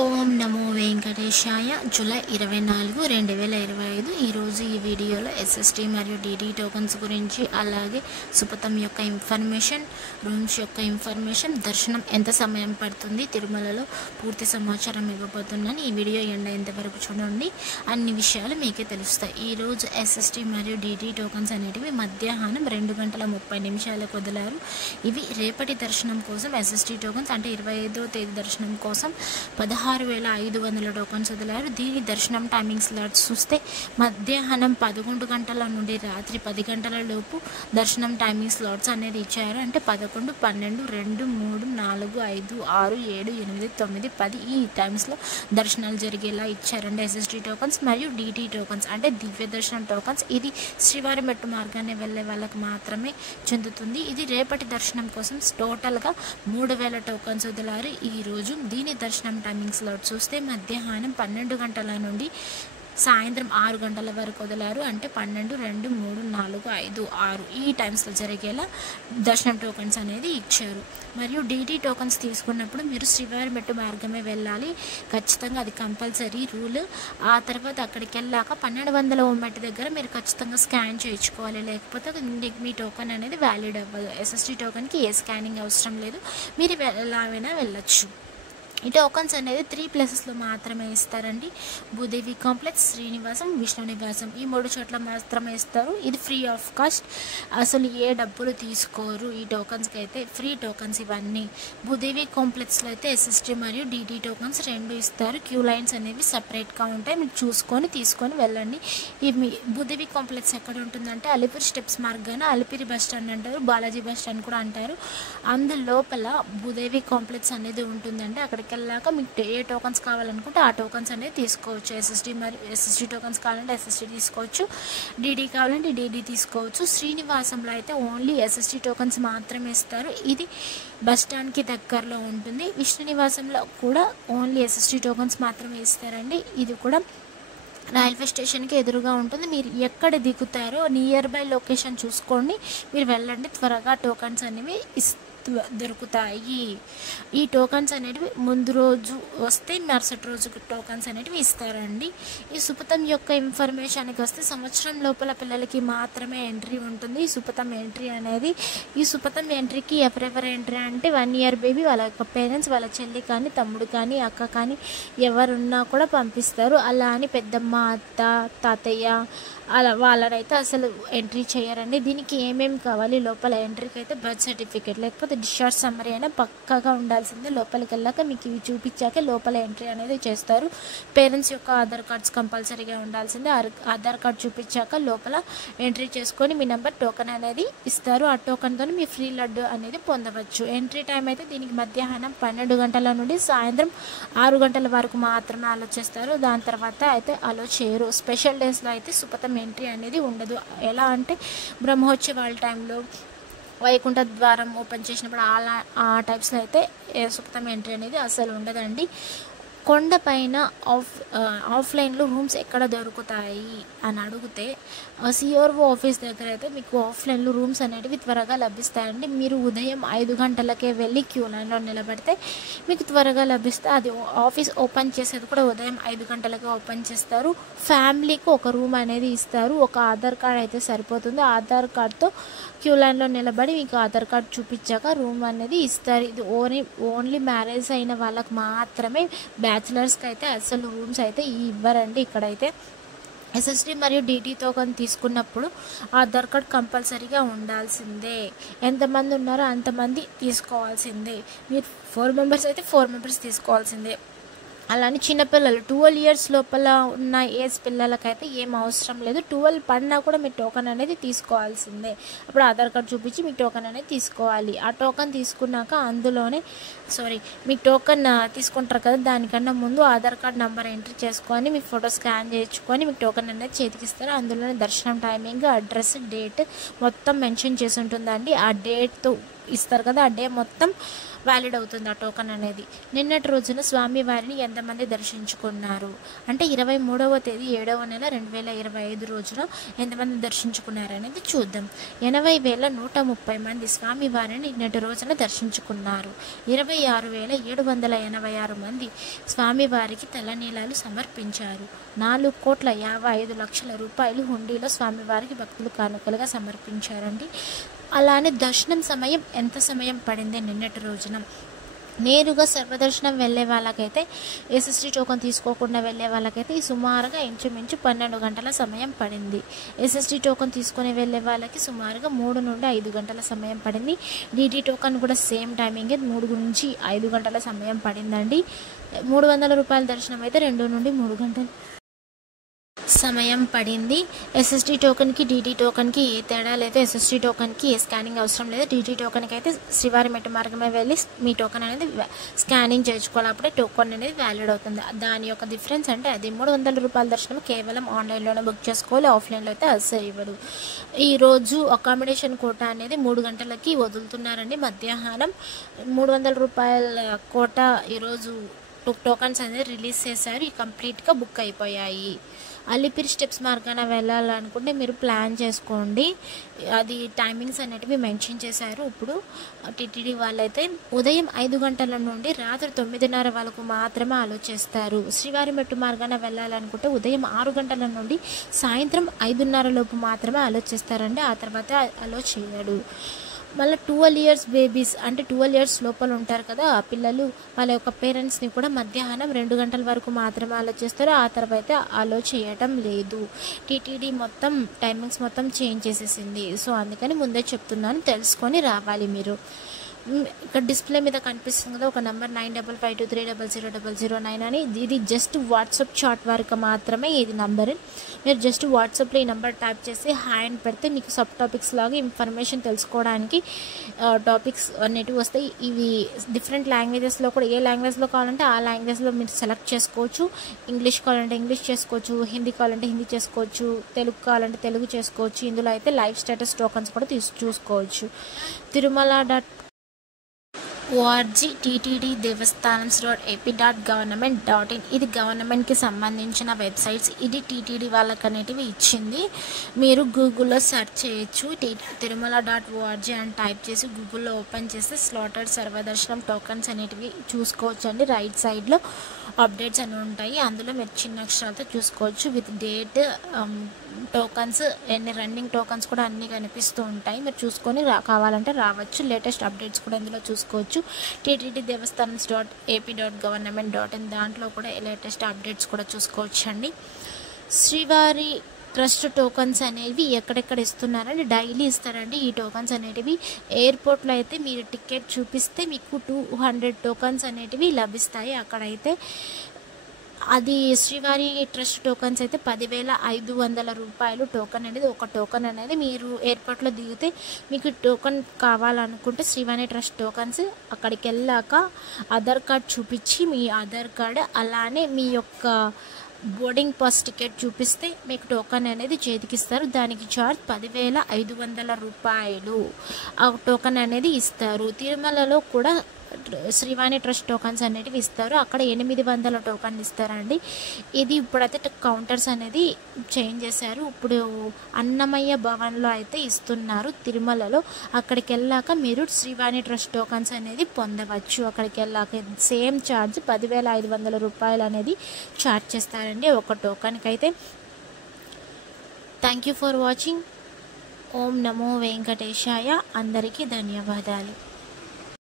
ఓం నమో వెంకటేశాయ. జూలై 24, 2025. ఈరోజు ఈ వీడియోలో ఎస్ఎస్టీ మరియు డిడి టోకన్స్ గురించి, అలాగే సుపథం యొక్క ఇన్ఫర్మేషన్, రూమ్స్ యొక్క ఇన్ఫర్మేషన్, దర్శనం ఎంత సమయం పడుతుంది, తిరుమలలో పూర్తి సమాచారం ఇవ్వబోతున్నాను. ఈ వీడియో ఎండ్ అయ్యేంతవరకు చూడండి, అన్ని విషయాలు మీకే తెలుస్తాయి. ఈరోజు ఎస్ఎస్టీ మరియు డిడి టోకన్స్ అనేటివి మధ్యాహ్నం 2:30 వదిలారు. ఇవి రేపటి దర్శనం కోసం ఎస్ఎస్టీ టోకన్స్ అంటే 25వ తేదీ దర్శనం కోసం 16,500 టోకన్స్ వదిలారు. దీని దర్శనం టైమింగ్ స్లాట్స్ చూస్తే మధ్యాహ్నం 11 గంటల నుండి రాత్రి 10 గంటల లోపు దర్శనం టైమింగ్ స్లాట్స్ అనేది ఇచ్చారు. అంటే 11, 12, 2, 3, 4, 5, 6, 7, 8, 9, 10 ఈ టైమ్స్లో దర్శనాలు జరిగేలా ఇచ్చారండి ఎస్ఎస్టీ టోకన్స్. మరియు డిటి టోకన్స్ అంటే దివ్య దర్శనం టోకన్స్, ఇది శ్రీవారి మెట్టు మార్గాన్ని వెళ్ళే వాళ్ళకి మాత్రమే చెందుతుంది. ఇది రేపటి దర్శనం కోసం టోటల్గా 3,000 టోకన్స్ వదిలారు ఈరోజు. దీని దర్శనం టైమింగ్ స్లాట్ చూస్తే మధ్యాహ్నం 12 గంటల నుండి సాయంత్రం 6 గంటల వరకు వదిలారు. అంటే 12, 2, 3, 4, 5, 6 ఈ టైమ్స్లో జరిగేలా దర్శనం టోకన్స్ అనేది ఇచ్చారు. మరియు డిటి టోకన్స్ తీసుకున్నప్పుడు మీరు శ్రీవారి మెట్టు మార్గమే వెళ్ళాలి, ఖచ్చితంగా అది కంపల్సరీ రూల్. ఆ తర్వాత అక్కడికి వెళ్ళాక 1200 మెట్టు దగ్గర మీరు ఖచ్చితంగా స్కాన్ చేయించుకోవాలి, లేకపోతే మీ టోకన్ అనేది వ్యాలిడ్ అవ్వదు. ఎస్ఎస్టీ టోకన్కి ఏ స్కానింగ్ అవసరం లేదు, మీరు ఎలాగైనా వెళ్ళొచ్చు. ఈ టోకన్స్ అనేది 3 ప్లేసెస్లో మాత్రమే ఇస్తారండి. భూదేవి కాంప్లెక్స్, శ్రీనివాసం, విష్ణు నివాసం ఈ 3 చోట్ల మాత్రమే ఇస్తారు. ఇది ఫ్రీ ఆఫ్ కాస్ట్, అసలు ఏ డబ్బులు తీసుకోరు. ఈ టోకన్స్కి అయితే ఫ్రీ టోకన్స్ ఇవన్నీ. భూదేవి కాంప్లెక్స్లో అయితే ఎస్ఎస్టీ మరియు డిటి టోకన్స్ 2 ఇస్తారు. క్యూ లైన్స్ అనేవి సపరేట్గా ఉంటాయి, మీరు చూసుకొని తీసుకొని వెళ్ళండి. ఈ భూదేవి కాంప్లెక్స్ ఎక్కడ ఉంటుందంటే అలిపిరి స్టెప్స్ మార్గాన అలిపిరి బస్ స్టాండ్ అంటారు, బాలాజీ బస్ స్టాండ్ కూడా అంటారు. అందులోపల భూదేవి కాంప్లెక్స్ అనేది ఉంటుందంటే అక్కడికి వెళ్ళాక మీకు ఏ టోకన్స్ కావాలనుకుంటే ఆ టోకన్స్ అనేది తీసుకోవచ్చు. ఎస్ఎస్టీ టోకన్స్ కావాలంటే ఎస్ఎస్టీ తీసుకోవచ్చు, డిడి కావాలంటే డిడి తీసుకోవచ్చు. శ్రీనివాసంలో అయితే ఓన్లీ ఎస్ఎస్టీ టోకన్స్ మాత్రమే ఇస్తారు, ఇది బస్ స్టాండ్కి దగ్గరలో ఉంటుంది. విష్ణు నివాసంలో కూడా ఓన్లీ ఎస్ఎస్టీ టోకన్స్ మాత్రమే ఇస్తారండి, ఇది కూడా రైల్వే స్టేషన్కి ఎదురుగా ఉంటుంది. మీరు ఎక్కడ దిగుతారో నియర్ బై లొకేషన్ చూసుకోండి, మీరు వెళ్ళండి, త్వరగా టోకన్స్ అనేవి దొరుకుతాయి. ఈ టోకన్స్ అనేటివి ముందు రోజు వస్తే మరుసటి రోజుకి టోకన్స్ అనేటివి ఇస్తారండి. ఈ సుపథం యొక్క ఇన్ఫర్మేషన్కి వస్తే సంవత్సరం లోపల పిల్లలకి మాత్రమే ఎంట్రీ ఉంటుంది. ఈ సుపథం ఎంట్రీ అనేది, ఈ సుపథం ఎంట్రీకి ఎవరెవరు ఎంట్రీ అంటే 1 year బేబీ, వాళ్ళ యొక్క పేరెంట్స్, వాళ్ళ చెల్లి కానీ, తమ్ముడు కానీ, అక్క కానీ ఎవరున్నా కూడా పంపిస్తారు. అలా అని పెద్దమ్మ, అత్త, తాతయ్య అలా వాళ్ళనైతే అసలు ఎంట్రీ చేయరండి. దీనికి ఏమేమి కావాలి లోపల ఎంట్రీకి అయితే బర్త్ సర్టిఫికేట్ లేకపోతే డిశ్చార్జ్ సమ్మరీ అయినా పక్కాగా ఉండాల్సిందే. లోపలికి వెళ్ళాక మీకు ఇవి చూపించాకే లోపల ఎంట్రీ అనేది చేస్తారు. పేరెంట్స్ యొక్క ఆధార్ కార్డ్స్ కంపల్సరీగా ఉండాల్సిందే. ఆధార్ కార్డ్ చూపించాక లోపల ఎంట్రీ చేసుకొని మీ నెంబర్ టోకెన్ అనేది ఇస్తారు. ఆ టోకెన్తో మీ ఫ్రీ లడ్డు అనేది పొందవచ్చు. ఎంట్రీ టైం అయితే దీనికి మధ్యాహ్నం 12 గంటల నుండి సాయంత్రం 6 గంటల వరకు మాత్రమే అలో చేస్తారు, దాని తర్వాత అయితే అలో చేయరు. స్పెషల్ డేస్లో అయితే సుపథం ఎంట్రీ అనేది ఉండదు. ఎలా అంటే బ్రహ్మోత్సవాల టైంలో వైకుంఠ ద్వారం ఓపెన్ చేసినప్పుడు ఆ టైప్స్లో అయితే సుపథం ఎంట్రీ అనేది అసలు ఉండదండి. కొండపైన ఆఫ్లైన్లో రూమ్స్ ఎక్కడ దొరుకుతాయి అని అడిగితే సిఆర్ఓ ఆఫీస్ దగ్గర అయితే మీకు ఆఫ్లైన్లో రూమ్స్ అనేటివి త్వరగా లభిస్తాయండి. మీరు ఉదయం 5 గంటలకే వెళ్ళి క్యూ లైన్లో నిలబడితే మీకు త్వరగా లభిస్తే, అది ఆఫీస్ ఓపెన్ చేసేది కూడా ఉదయం 5 గంటలకే ఓపెన్ చేస్తారు. ఫ్యామిలీకి ఒక రూమ్ అనేది ఇస్తారు, ఒక ఆధార్ కార్డ్ అయితే సరిపోతుంది. ఆధార్ కార్డ్తో క్యూ లైన్లో నిలబడి మీకు ఆధార్ కార్డ్ చూపించాక రూమ్ అనేది ఇస్తారు. ఇది ఓన్లీ మ్యారేజ్ అయిన వాళ్ళకి మాత్రమే, బ్యాచిలర్స్కి అయితే అసలు రూమ్స్ అయితే ఇవ్వరండి. ఇక్కడైతే ఎస్ఎస్టీ మరియు డిటి టోకన్ తీసుకున్నప్పుడు ఆధార్ కార్డ్ కంపల్సరీగా ఉండాల్సిందే. ఎంతమంది ఉన్నారో అంతమంది తీసుకోవాల్సిందే. మీరు 4 మెంబర్స్ అయితే 4 మెంబర్స్ తీసుకోవాల్సిందే. అలానే చిన్నపిల్లలు 12 years లోపల ఉన్న ఏజ్ పిల్లలకైతే ఏం అవసరం లేదు. 12 పడినా కూడా మీ టోకన్ అనేది తీసుకోవాల్సిందే. అప్పుడు ఆధార్ కార్డ్ చూపించి మీ టోకన్ అనేది తీసుకోవాలి. ఆ టోకన్ తీసుకున్నాక అందులోనే మీ టోకన్ తీసుకుంటారు కదా, దానికన్నా ముందు ఆధార్ కార్డ్ నెంబర్ ఎంట్రీ చేసుకొని మీ ఫోటో స్కాన్ చేయించుకొని మీకు టోకన్ అనేది చేతికిస్తారు. అందులోనే దర్శనం టైమింగ్, అడ్రస్, డేట్ మొత్తం మెన్షన్ చేసి ఉంటుందండి. ఆ డేట్తో ఇస్తారు కదా, ఆ డే మొత్తం వ్యాలిడ్ అవుతుంది ఆ టోకన్ అనేది. నిన్నటి రోజున స్వామివారిని ఎంతమంది దర్శించుకున్నారు అంటే 23వ తేదీ 7వ నెల 2025 రోజున ఎంతమంది దర్శించుకున్నారనేది చూద్దాం. 80,130 మంది స్వామివారిని నిన్నటి రోజున దర్శించుకున్నారు. 26,786 మంది స్వామివారికి తలనీలాలు సమర్పించారు. 4,55,00,000 రూపాయలు హుండీలో స్వామివారికి భక్తులు కానుకలుగా సమర్పించారండి. అలానే దర్శనం సమయం ఎంత సమయం పడింది నిన్నటి రోజున? నేరుగా సర్వదర్శనం వెళ్ళే వాళ్ళకైతే, ఎస్ఎస్టీ టోకన్ తీసుకోకుండా వెళ్ళే వాళ్ళకైతే సుమారుగా ఇంచుమించు 12 గంటల సమయం పడింది. ఎస్ఎస్టీ టోకన్ తీసుకొని వెళ్ళే వాళ్ళకి సుమారుగా 3 నుండి 5 గంటల సమయం పడింది. డీటీ టోకన్ కూడా సేమ్ టైమింగే 3 నుంచి 5 గంటల సమయం పడిందండి. 300 రూపాయల దర్శనం అయితే 2 నుండి 3 గంటలు సమయం పడింది. ఎస్ఎస్టీ టోకన్కి డీటీ టోకన్కి ఏ తేడా లేదు. ఎస్ఎస్టీ టోకన్కి ఏ స్కానింగ్ అవసరం లేదు. డీటీ టోకన్కి అయితే శ్రీవారి మెట్టు మార్గమే వెళ్ళి మీ టోకన్ అనేది స్కానింగ్ చేయించుకోవాలి, అప్పుడే టోకన్ అనేది వ్యాలిడ్ అవుతుంది. దాని యొక్క డిఫరెన్స్ అంటే అది 300 రూపాయల దర్శనం కేవలం ఆన్లైన్లోనే బుక్ చేసుకోవాలి, ఆఫ్లైన్లో అయితే అస్సలు ఇవ్వడు. ఈరోజు అకామిడేషన్ కోటా అనేది 3 గంటలకి వదులుతున్నారండి. మధ్యాహ్నం 300 రూపాయల కోటా ఈరోజు టోకన్స్ అనేది రిలీజ్ చేశారు. కంప్లీట్గా బుక్ అయిపోయాయి. అలిపిరి స్టెప్స్ మార్గాన వెళ్ళాలనుకుంటే మీరు ప్లాన్ చేసుకోండి. అది టైమింగ్స్ అనేటివి మెన్షన్ చేశారు. ఇప్పుడు టీటీడీ వాళ్ళైతే ఉదయం 5 గంటల నుండి రాత్రి 9:30 వరకు మాత్రమే అలో చేస్తారు. శ్రీవారి మెట్టు మార్గాన వెళ్ళాలనుకుంటే ఉదయం 6 గంటల నుండి సాయంత్రం 5:30 లోపు మాత్రమే అలో చేస్తారండి. ఆ తర్వాత అలో చేయడు. మళ్ళీ 12 ఇయర్స్ బేబీస్ అంటే 12 ఇయర్స్ లోపల ఉంటారు కదా ఆ పిల్లలు, వాళ్ళ యొక్క పేరెంట్స్ని కూడా మధ్యాహ్నం 2 గంటల వరకు మాత్రమే అలో చేస్తారు. ఆ తర్వాత అలో చేయటం లేదు. టీటీడీ మొత్తం టైమింగ్స్ మొత్తం చేంజ్ చేసేసింది. సో అందుకని ముందే చెప్తున్నాను, తెలుసుకొని రావాలి మీరు. ఇక్కడ డిస్ప్లే మీద కనిపిస్తుంది కదా ఒక నెంబర్ 9552300009 అని. ఇది జస్ట్ వాట్సాప్ చాట్ వరకు మాత్రమే ఇది నంబర్. మీరు జస్ట్ వాట్సాప్లో ఈ నెంబర్ టైప్ చేసి హాయ్ అని పెడితే మీకు సబ్ టాపిక్స్ లాగా ఇన్ఫర్మేషన్ తెలుసుకోవడానికి టాపిక్స్ అనేటివి వస్తాయి. ఇవి డిఫరెంట్ లాంగ్వేజెస్లో కూడా, ఏ లాంగ్వేజ్లో కావాలంటే ఆ లాంగ్వేజ్లో మీరు సెలెక్ట్ చేసుకోవచ్చు. ఇంగ్లీష్ కావాలంటే ఇంగ్లీష్ చేసుకోవచ్చు, హిందీ కావాలంటే హిందీ చేసుకోవచ్చు, తెలుగు కావాలంటే తెలుగు చేసుకోవచ్చు. ఇందులో అయితే లైవ్ స్టేటస్ టోకన్స్ కూడా చూసుకోవచ్చు. తిరుమల.org టీటీడీ దేవస్థానం.ap.government.in ఇది గవర్నమెంట్కి సంబంధించిన వెబ్సైట్స్. ఇది టీటీడీ వాళ్ళకి అనేటివి ఇచ్చింది. మీరు గూగుల్లో సెర్చ్ చేయొచ్చు. తిరుమల.org అని టైప్ చేసి గూగుల్లో ఓపెన్ చేస్తే స్లాటెడ్ సర్వదర్శనం టోకన్స్ అనేటివి చూసుకోవచ్చు అండి. రైట్ సైడ్లో అప్డేట్స్ అని ఉంటాయి, అందులో మీరు చిన్న అక్షరాలతో చూసుకోవచ్చు. విత్ డేట్, టోకన్స్, ఎన్ని రన్నింగ్ టోకన్స్ కూడా అన్నీ కనిపిస్తూ ఉంటాయి. మీరు చూసుకొని కావాలంటే రావచ్చు. లేటెస్ట్ అప్డేట్స్ కూడా ఇందులో చూసుకోవచ్చు. టీటీడీ దేవస్థానం.ap.government.in దాంట్లో కూడా లేటెస్ట్ అప్డేట్స్ కూడా చూసుకోవచ్చు అండి. శ్రీవారి ట్రస్ట్ టోకన్స్ అనేవి ఎక్కడెక్కడ ఇస్తున్నారండి, డైలీ ఇస్తారండి ఈ టోకన్స్ అనేటివి. ఎయిర్పోర్ట్లో అయితే మీరు టికెట్ చూపిస్తే మీకు 200 టోకన్స్ అనేటివి లభిస్తాయి. అక్కడైతే అది శ్రీవారి ట్రస్ట్ టోకన్స్ అయితే 10,500 రూపాయలు టోకన్ అనేది. ఒక టోకన్ అనేది మీరు ఎయిర్పోర్ట్లో దిగితే మీకు టోకన్ కావాలనుకుంటే శ్రీవారి ట్రస్ట్ టోకన్స్ అక్కడికి వెళ్ళాక ఆధార్ కార్డ్ చూపించి మీ ఆధార్ కార్డ్ అలానే మీ యొక్క బోర్డింగ్ పాస్ టికెట్ చూపిస్తే మీకు టోకన్ అనేది చేతికిస్తారు. దానికి ఛార్జ్ 10,500 రూపాయలు ఆ టోకన్ అనేది ఇస్తారు. తిరుమలలో కూడా శ్రీవాణి ట్రస్ట్ టోకన్స్ అనేటివి ఇస్తారు. అక్కడ 800 టోకన్లు ఇస్తారండి. ఇది ఇప్పుడైతే కౌంటర్స్ అనేది చేంజ్ చేశారు. ఇప్పుడు అన్నమయ్య భవన్లో అయితే ఇస్తున్నారు తిరుమలలో. అక్కడికి వెళ్ళాక మీరు శ్రీవాణి ట్రస్ట్ టోకన్స్ అనేది పొందవచ్చు. అక్కడికి వెళ్ళాక సేమ్ ఛార్జ్ 10,500 రూపాయలు అనేది ఛార్జ్ చేస్తారండి ఒక టోకన్కి అయితే. Thank you for watching. ఓం నమో వెంకటేశాయ. అందరికీ ధన్యవాదాలు.